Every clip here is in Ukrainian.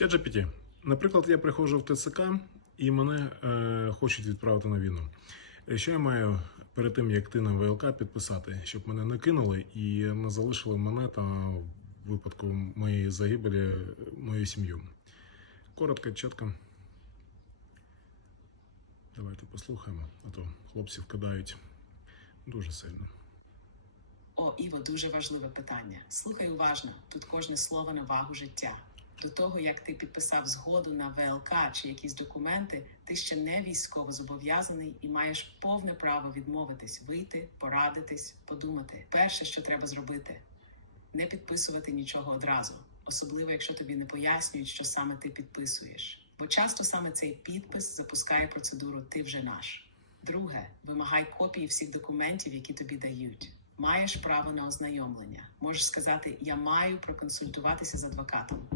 ChatGPT. Наприклад, я приходжу в ТЦК і мене е, хочуть відправити на війну. Е, Що я маю перед тим, як ти на ВЛК підписати, щоб мене не кинули і не залишили мене та в випадку моєї загибелі мою сім'ю? Коротко, чітко. Давайте послухаємо, а то хлопці вкидають дуже сильно. О, Іво, дуже важливе питання. Слухай уважно, тут кожне слово на вагу життя. До того, як ти підписав згоду на ВЛК чи якісь документи, ти ще не військово зобов'язаний і маєш повне право відмовитись, вийти, порадитись, подумати. Перше, що треба зробити, не підписувати нічого одразу, особливо якщо тобі не пояснюють, що саме ти підписуєш. Бо часто саме цей підпис запускає процедуру Ти вже наш. Друге, вимагай копії всіх документів, які тобі дають. Маєш право на ознайомлення. Можеш сказати, я маю проконсультуватися з адвокатом.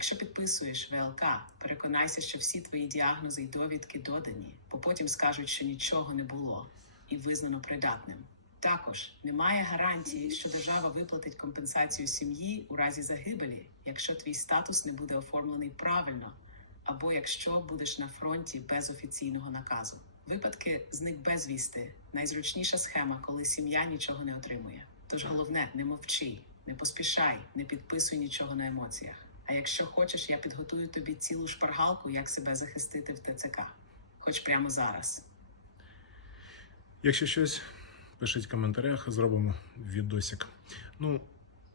Якщо підписуєш ВЛК, переконайся, що всі твої діагнози й довідки додані, бо потім скажуть, що нічого не було і визнано придатним. Також немає гарантії, що держава виплатить компенсацію сім'ї у разі загибелі, якщо твій статус не буде оформлений правильно, або якщо будеш на фронті без офіційного наказу. Випадки зник безвісти найзручніша схема, коли сім'я нічого не отримує. Тож головне, не мовчи, не поспішай, не підписуй нічого на емоціях. А якщо хочеш, я підготую тобі цілу шпаргалку, як себе захистити в ТЦК, хоч прямо зараз. Якщо щось, пишіть в коментарях, зробимо відосик. Ну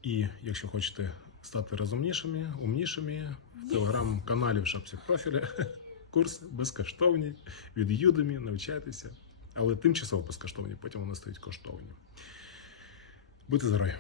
і якщо хочете стати розумнішими, умнішими, в телеграм-каналі в шапці профіля курси безкоштовні від Udemy, навчайтеся. Але тимчасово безкоштовні, потім вони стають коштовні. Будьте здорові!